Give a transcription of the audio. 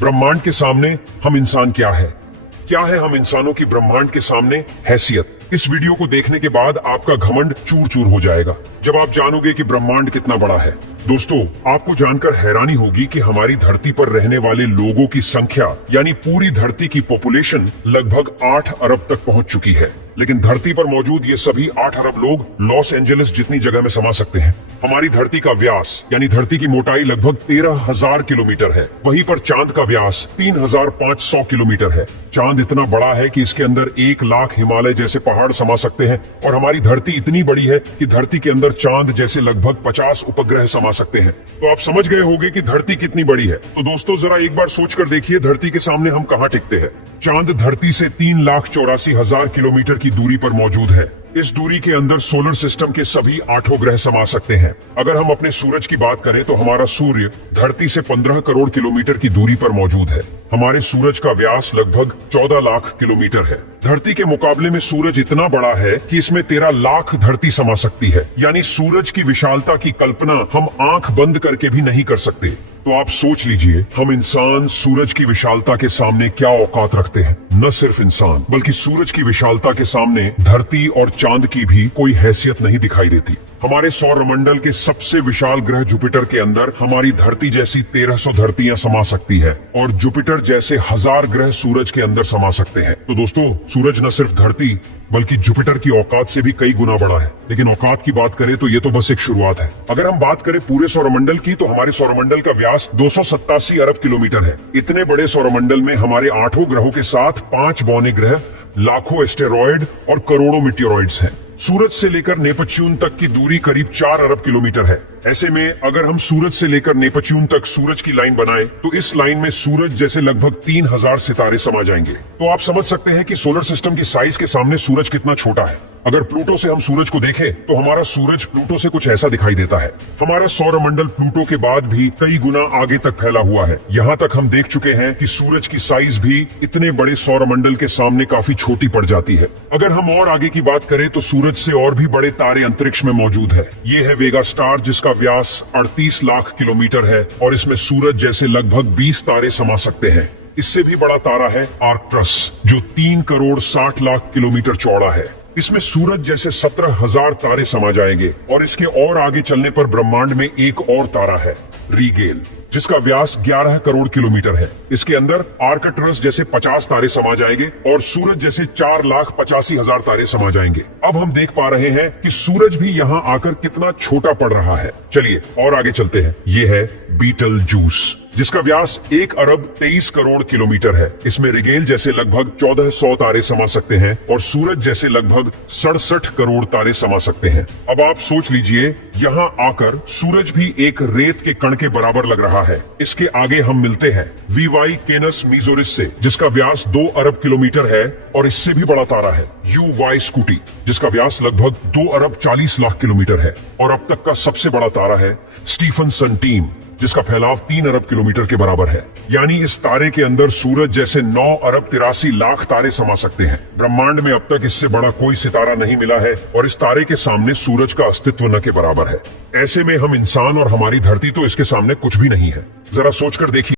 ब्रह्मांड के सामने हम इंसान क्या है हम इंसानों की ब्रह्मांड के सामने हैसियत। इस वीडियो को देखने के बाद आपका घमंड चूर चूर हो जाएगा जब आप जानोगे कि ब्रह्मांड कितना बड़ा है। दोस्तों, आपको जानकर हैरानी होगी कि हमारी धरती पर रहने वाले लोगों की संख्या यानी पूरी धरती की पॉपुलेशन लगभग 8 अरब तक पहुंच चुकी है। लेकिन धरती पर मौजूद ये सभी 8 अरब लोग लॉस एंजलिस जितनी जगह में समा सकते हैं। हमारी धरती का व्यास यानी धरती की मोटाई लगभग 13,000 किलोमीटर है। वहीं पर चांद का व्यास 3,500 किलोमीटर है। चांद इतना बड़ा है कि इसके अंदर 1 लाख हिमालय जैसे पहाड़ समा सकते हैं और हमारी धरती इतनी बड़ी है कि धरती के अंदर चांद जैसे लगभग 50 उपग्रह समा सकते हैं। तो आप समझ गए होंगे कि धरती कितनी बड़ी है। तो दोस्तों, जरा एक बार सोच कर देखिए धरती के सामने हम कहाँ टिकते हैं। चांद धरती से 3,84,000 किलोमीटर की दूरी पर मौजूद है। इस दूरी के अंदर सोलर सिस्टम के सभी 8 ग्रह समा सकते हैं। अगर हम अपने सूरज की बात करें तो हमारा सूर्य धरती से 15 करोड़ किलोमीटर की दूरी पर मौजूद है। हमारे सूरज का व्यास लगभग 14 लाख किलोमीटर है। धरती के मुकाबले में सूरज इतना बड़ा है कि इसमें 13 लाख धरती समा सकती है। यानी सूरज की विशालता की कल्पना हम आंख बंद करके भी नहीं कर सकते। तो आप सोच लीजिए, हम इंसान सूरज की विशालता के सामने क्या औकात रखते हैं। न सिर्फ इंसान बल्कि सूरज की विशालता के सामने धरती और चांद की भी कोई हैसियत नहीं दिखाई देती। हमारे सौरमंडल के सबसे विशाल ग्रह जुपिटर के अंदर हमारी धरती जैसी 1300 धरतियां समा सकती है और जुपिटर जैसे 1000 ग्रह सूरज के अंदर समा सकते हैं। तो दोस्तों, सूरज न सिर्फ धरती बल्कि जुपिटर की औकात से भी कई गुना बड़ा है। लेकिन औकात की बात करें तो ये तो बस एक शुरुआत है। अगर हम बात करें पूरे सौरमंडल की तो हमारे सौरमंडल का व्यास 287 अरब किलोमीटर है। इतने बड़े सौरमंडल में हमारे 8 ग्रहों के साथ 5 बौने ग्रह, लाखों एस्टेरॉयड और करोड़ों मीटियोरॉइड्स हैं। सूरज से लेकर नेपच्यून तक की दूरी करीब 4 अरब किलोमीटर है। ऐसे में अगर हम सूरज से लेकर नेपच्यून तक सूरज की लाइन बनाएं तो इस लाइन में सूरज जैसे लगभग 3000 सितारे समा जाएंगे। तो आप समझ सकते हैं कि सोलर सिस्टम की साइज के सामने सूरज कितना छोटा है। अगर प्लूटो से हम सूरज को देखें तो हमारा सूरज प्लूटो से कुछ ऐसा दिखाई देता है। हमारा सौरमंडल प्लूटो के बाद भी कई गुना आगे तक फैला हुआ है। यहाँ तक हम देख चुके हैं कि सूरज की साइज भी इतने बड़े सौरमंडल के सामने काफी छोटी पड़ जाती है। अगर हम और आगे की बात करें तो सूरज से और भी बड़े तारे अंतरिक्ष में मौजूद है। ये है वेगा स्टार, जिसका व्यास 38 लाख किलोमीटर है और इसमें सूरज जैसे लगभग 20 तारे समा सकते हैं। इससे भी बड़ा तारा है आर्कट्रस, जो 3 करोड़ 60 लाख किलोमीटर चौड़ा है। इसमें सूरज जैसे 17,000 तारे समा जाएंगे और इसके और आगे चलने पर ब्रह्मांड में एक और तारा है, रीगेल, जिसका व्यास 11 करोड़ किलोमीटर है। इसके अंदर आर्कट्रस जैसे 50 तारे समा जाएंगे और सूरज जैसे 4,85,000 तारे समा जाएंगे। अब हम देख पा रहे हैं कि सूरज भी यहाँ आकर कितना छोटा पड़ रहा है। चलिए और आगे चलते हैं। ये है बीटल जूस, जिसका व्यास 1 अरब 23 करोड़ किलोमीटर है। इसमें रिगेल जैसे लगभग 1400 तारे समा सकते हैं और सूरज जैसे लगभग 67 करोड़ तारे समा सकते हैं। अब आप सोच लीजिए, यहाँ आकर सूरज भी एक रेत के कण के बराबर लग रहा है। इसके आगे हम मिलते हैं वीवाई केनस मीजोरिस से, जिसका व्यास 2 अरब किलोमीटर है और इससे भी बड़ा तारा है यूवाई स्कूटी, जिसका व्यास लगभग 2 अरब 40 लाख किलोमीटर है। और अब तक का सबसे बड़ा तारा है स्टीफनसन टीम, जिसका फैलाव 3 अरब किलोमीटर के बराबर है। यानी इस तारे के अंदर सूरज जैसे 9 अरब 83 लाख तारे समा सकते हैं। ब्रह्मांड में अब तक इससे बड़ा कोई सितारा नहीं मिला है और इस तारे के सामने सूरज का अस्तित्व न के बराबर है। ऐसे में हम इंसान और हमारी धरती तो इसके सामने कुछ भी नहीं है। जरा सोचकर देखिए।